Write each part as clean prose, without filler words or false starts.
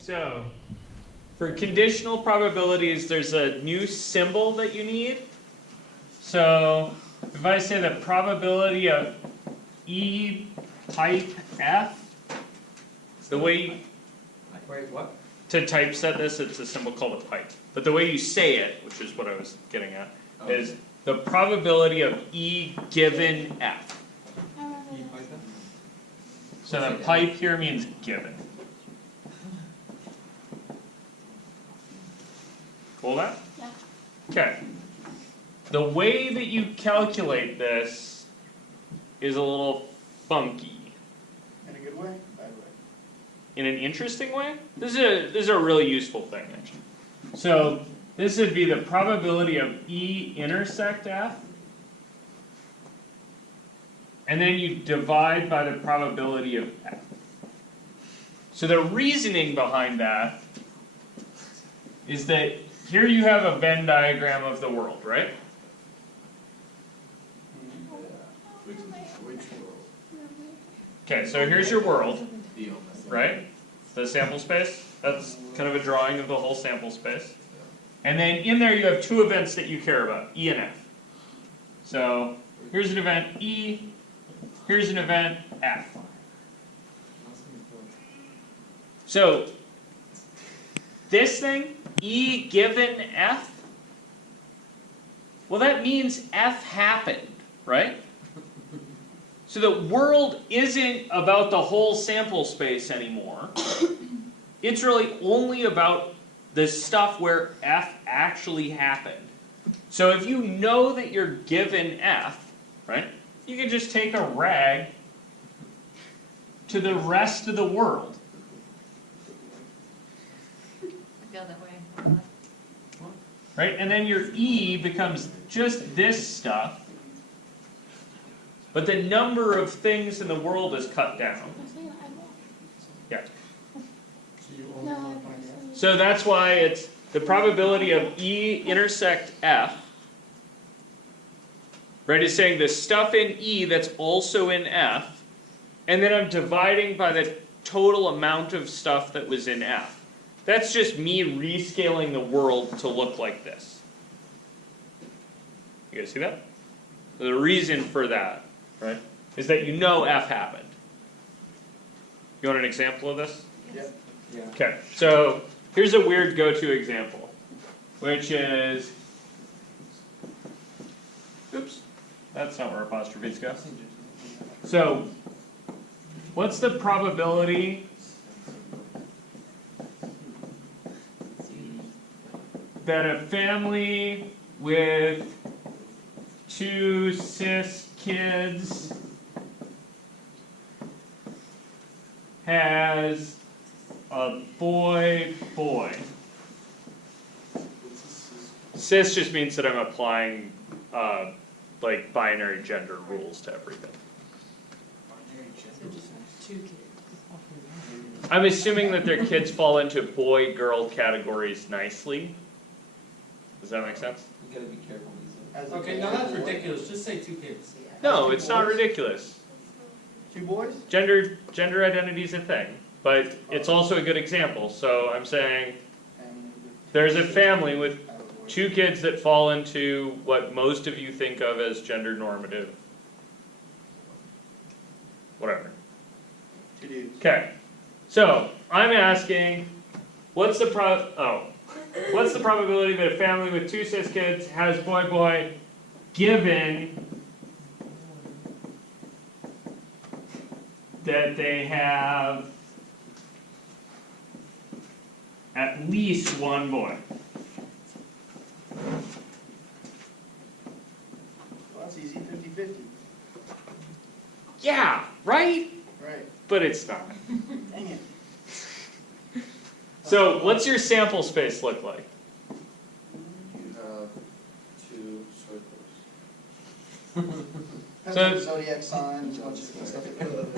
So, for conditional probabilities, there's a new symbol that you need. So, if I say the probability of E type F, the way what? to typeset this, it's a symbol called a pipe. But the way you say it, which is what I was getting at, is the probability of E given F. So the pipe here means given. Cool that? Yeah. Okay. The way that you calculate this is a little funky. In a good way? Bad way? In an interesting way? This is a really useful thing, actually. So this would be the probability of E intersect F. And then you divide by the probability of F. So the reasoning behind that is that here you have a Venn diagram of the world, right? Which world? Okay, so here's your world, right? The sample space. That's kind of a drawing of the whole sample space. And then in there you have two events that you care about, E and F. So here's an event E, here's an event F. So this thing, E given F, well that means F happened, right? So the world isn't about the whole sample space anymore. It's really only about the stuff where F actually happened. So if you know that you're given F, right, you can just take a rag to the rest of the world. I feel that way. Right? And then your E becomes just this stuff, but the number of things in the world is cut down. Yeah. So that's why it's the probability of E intersect F, right, is saying the stuff in E that's also in F, and then I'm dividing by the total amount of stuff that was in F. That's just me rescaling the world to look like this. You guys see that? The reason for that, right, is that you know F happened. You want an example of this? Yeah. Okay, so here's a weird go-to example, which is, oops, that's not where apostrophes go. So, what's the probability that a family with 2 cis kids has a boy. Cis just means that I'm applying like binary gender rules to everything. I'm assuming that their kids fall into boy-girl categories nicely. Does that make sense? You gotta be careful. Okay, now that's ridiculous. Just say 2 kids. No, it's not ridiculous. 2 boys? Gender identity is a thing, but it's also a good example. So I'm saying there's a family with 2 kids that fall into what most of you think of as gender normative. Whatever. 2 dudes. Okay. So I'm asking, what's the probability that a family with 2 cis kids has boy given that they have at least 1 boy? Well, that's easy, 50-50. Yeah, right? Right. But it's not. Dang it. So what's your sample space look like? You have 2 circles. That's So- like zodiac signs, a bunch of stuff.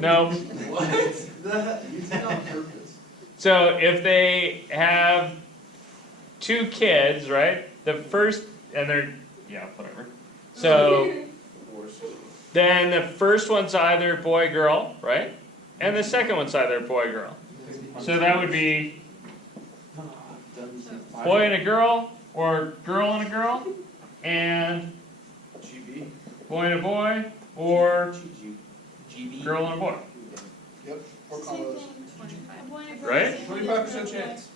No. What? You did on purpose. So if they have 2 kids, right? The first, and they're, yeah, whatever. So then the first one's either boy, girl, right? And the second one's either boy, girl. So that would be boy and a girl, or girl and a girl, and GB. boy and a boy, or GB. girl and a boy, Yep, four Same combos. thing. right? 25% chance.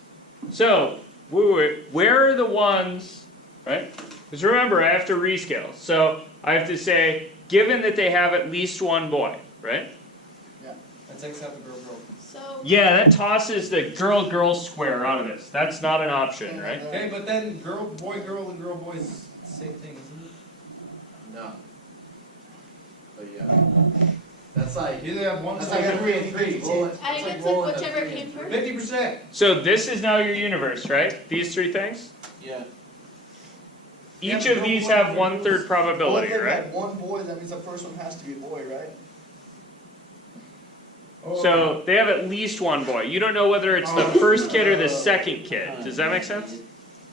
So, where are the ones, right? Because remember, I have to rescale. So, I have to say, given that they have at least one boy, right? That takes out the girl. So. Yeah, that tosses the girl square out of this. That's not an option, right? Okay, but then girl, boy, and girl is the same thing, isn't it? No. But yeah. That's like, You either have one that's side like or three and three. Roll it. I think like it's rolling like a whichever three came and first. 50%. So this is now your universe, right? These three things? Yeah. Each Yeah, of these have 1/3 Well, if probability, they right? had one boy, that means the first one has to be a boy, right? Oh, So they have at least one boy. You don't know whether it's the first kid or the second kid. Does that make sense?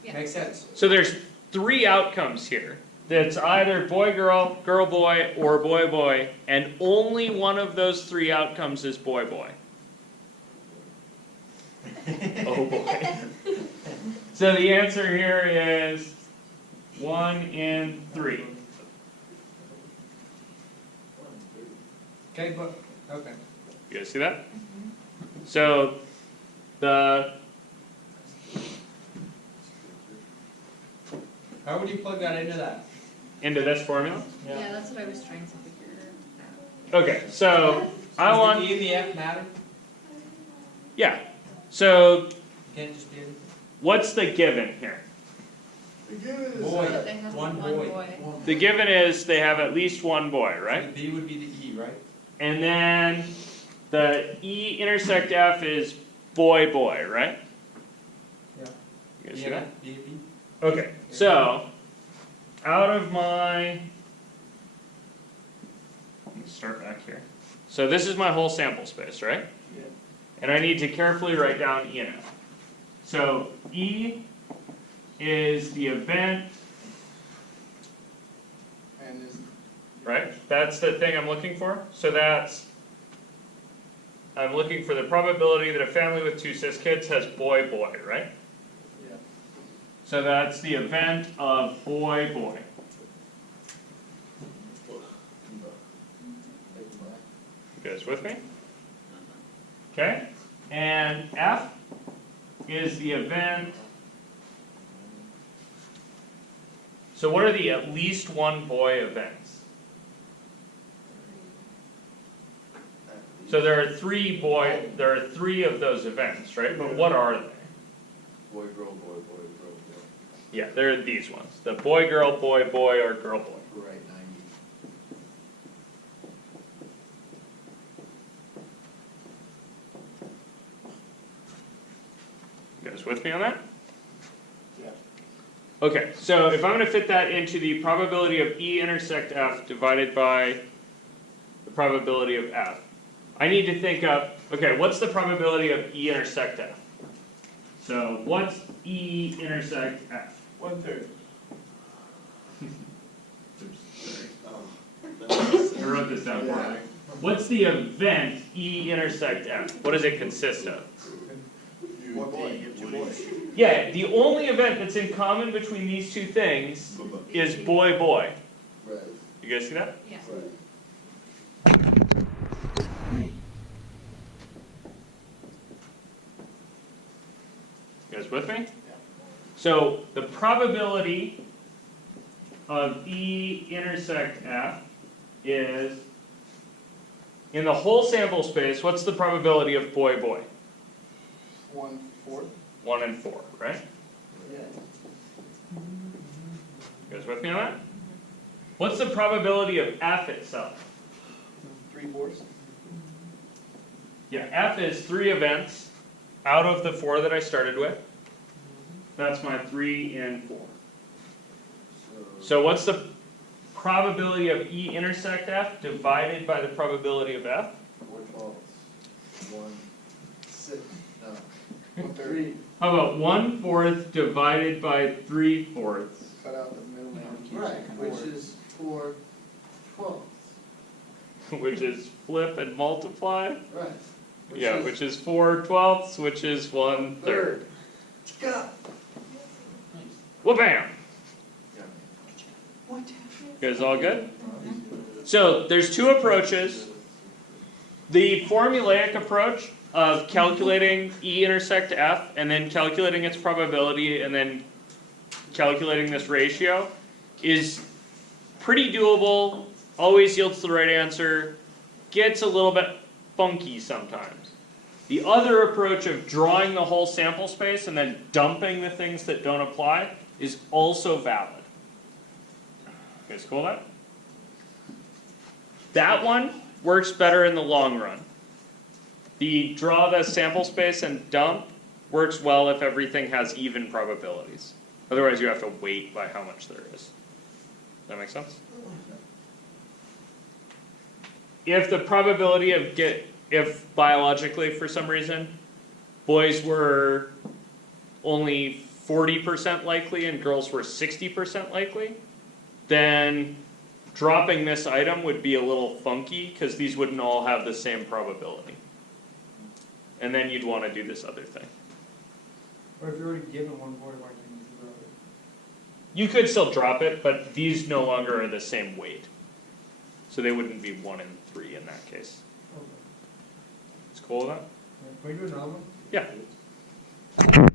Yeah. makes sense. So there's 3 outcomes here. That's either boy girl, girl boy, or boy boy, and only one of those 3 outcomes is boy boy. Oh boy. So the answer here is 1 in 3. Okay, but, okay. You guys see that? So the How would you plug that into that? into this formula. Yeah, that's what I was trying to figure out. Okay, so I Does want the E and the F matter? yeah. So You can't just be anything? what's the given here? Boy, So they have one one boy. boy. The given is they have at least one boy, right? The B would be the E, right? And then the E intersect F is boy boy, right? Yeah. You guys see that? B and B? Okay, so out of my, let's start back here. So this is my whole sample space, right? Yeah. And I need to carefully write down E and F. So E is the event, And is, right? That's the thing I'm looking for. So that's, I'm looking for the probability that a family with 2 cis kids has boy boy, right? yeah. So that's the event of boy boy. You guys with me? Okay? And F is the event. So what are the at least one boy events? So there are 3 of those events, right? But what are they? Boy, girl, boy, boy, girl, boy. Yeah, they're these ones. The boy, girl, boy, boy, or girl, boy. Right, 90. You guys with me on that? Yeah. Okay, so if I'm going to fit that into the probability of E intersect F divided by the probability of F, I need to think of, okay, what's the probability of E intersect F? So what's E intersect F? 1/3. I wrote this down poorly. What's the event E intersect F? What does it consist of? One boy, you have 2 boys. Yeah, the only event that's in common between these 2 things is boy boy. Right, You guys see that? Yeah. right. You guys with me? So the probability of E intersect F is, in the whole sample space, what's the probability of boy boy? 1/4. 1 in 4, right? Yeah. You guys with me on that? What's the probability of F itself? 3/4. Yeah, F is 3 events out of the 4 that I started with. That's my 3 in 4. So what's the probability of E intersect F divided by the probability of F? 4/12. 1/6. No. 1/3. How about 1/4 divided by 3/4? Cut out the middle man. Right, which is 4/12. Which is flip and multiply? Right. Yeah, which is 4/12, which is 1/3. Get up. Well, bam. Yeah. You guys all good? So there's two approaches. The formulaic approach of calculating E intersect F and then calculating its probability and then calculating this ratio is pretty doable, always yields the right answer, gets a little bit funky sometimes. The other approach of drawing the whole sample space and then dumping the things that don't apply is also valid. You guys cool with that? That one works better in the long run. The draw the sample space and dump works well if everything has even probabilities. Otherwise you have to weight by how much there is. Does that make sense? If the probability of if biologically for some reason boys were only 40% likely and girls were 60% likely, then dropping this item would be a little funky because these wouldn't all have the same probability. And then you'd want to do this other thing. Or if you're already given one boy, why can't you drop it? You could still drop it, but these no longer are the same weight. So they wouldn't be 1 and 3 in that case. Okay. It's cool with that? Can we do another one? Yeah.